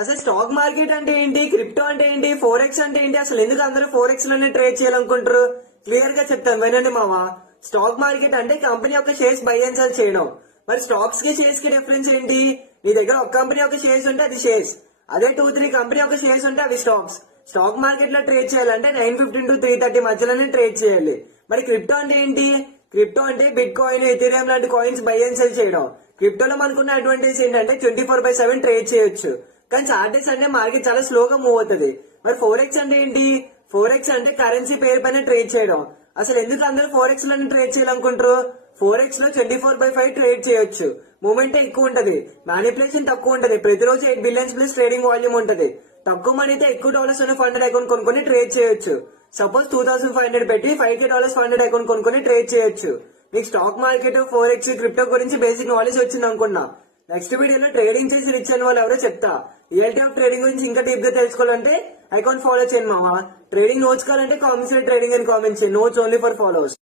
అసలు stock market అంటే ఏంటి, క్రిప్టో అంటే ఏంటి, ఫోరెక్స్ అంటే ఏంటి, అసలు ఎందుకు అందరూ ఫోరెక్స్ లోనే ట్రేడ్ చేయాలనుకుంటారు? క్లియర్ గా చెప్తాను వినండి మావా. స్టాక్ మార్కెట్ అంటే కంపెనీ యొక్క షేర్స్ బై అండ్ సెల్ చేయడం. మరి స్టాక్స్ కి షేర్స్ కి డిఫరెన్స్ ఏంటి? నీ దగ్గర ఒక కంపెనీ యొక్క షేర్స్ ఉంటే అది షేర్స్, అదే 2-3 కంపెనీ యొక్క షేర్స్ ఉంటే అవి స్టాక్స్. స్టాక్ మార్కెట్ లో ట్రేడ్ చేయాలంటే 9:15 to 3:30 మధ్యలోనే ట్రేడ్ చేయాలి. మరి క్రిప్టో అంటే ఏంటి? క్రిప్టో అంటే బిట్ కాయిన్, ఎథీరియం లాంటి కాయిన్స్ బై అండ్ సెల్ చేయడం. క్రిప్టోలో మనకున్న అడ్వాంటేజ్ ఏంటంటే 24/7 ట్రేడ్ చేయొచ్చు. కానీ చార్టెస్ అంటే మార్కెట్ చాలా స్లోగా మూవ్ అవుతుంది. మరి ఫోరెక్స్ అంటే ఏంటి? ఫోరెక్స్ అంటే కరెన్సీ పేరు పైన ట్రేడ్ చేయడం. అసలు ఎందుకు అందరూ ఫోరెక్స్ లోనే ట్రేడ్ చేయాలనుకుంటారు? ఫోరెక్స్ లో 24/5 ట్రేడ్ చేయొచ్చు. మూమెంట్ ఎక్కువ ఉంటది, మ్యానిపులేషన్ తక్కువ ఉంటది. ప్రతిరోజు 8 బిలియన్స్ ప్లస్ ట్రేడింగ్ వాల్యూమ్ ఉంటది. తక్కువ మనీతో ఎక్కువ డాలర్స్ ఉన్న ఫండెడ్ అకౌంట్ కొనుక్కొని ట్రేడ్ చేయొచ్చు. సపోజ్ 2,500 పెట్టి $5K ఫండెడ్ అకౌంట్ కొనుక్కొని ట్రేడ్ చేయొచ్చు. మీకు స్టాక్ మార్కెట్, ఫోరెక్స్, క్రిప్టో గురించి బేసిక్ నాలెడ్జ్ వచ్చింది అనుకున్నా. నెక్స్ట్ వీడియోలో ట్రేడింగ్ చేసి రిచ్ అయిన వాళ్ళు ఎవరో చెప్తా. రియాలిటీ ఆఫ్ ట్రేడింగ్ గురించి ఇంకా డీప్ గా తెలుసుకోవాలంటే అకౌంట్ ఫాలో చేయండి మావా. ట్రేడింగ్ నోట్స్ కావాలంటే కామెంట్స్ ట్రేడింగ్ అని కామెంట్స్ చేయండి. Notes only for followers.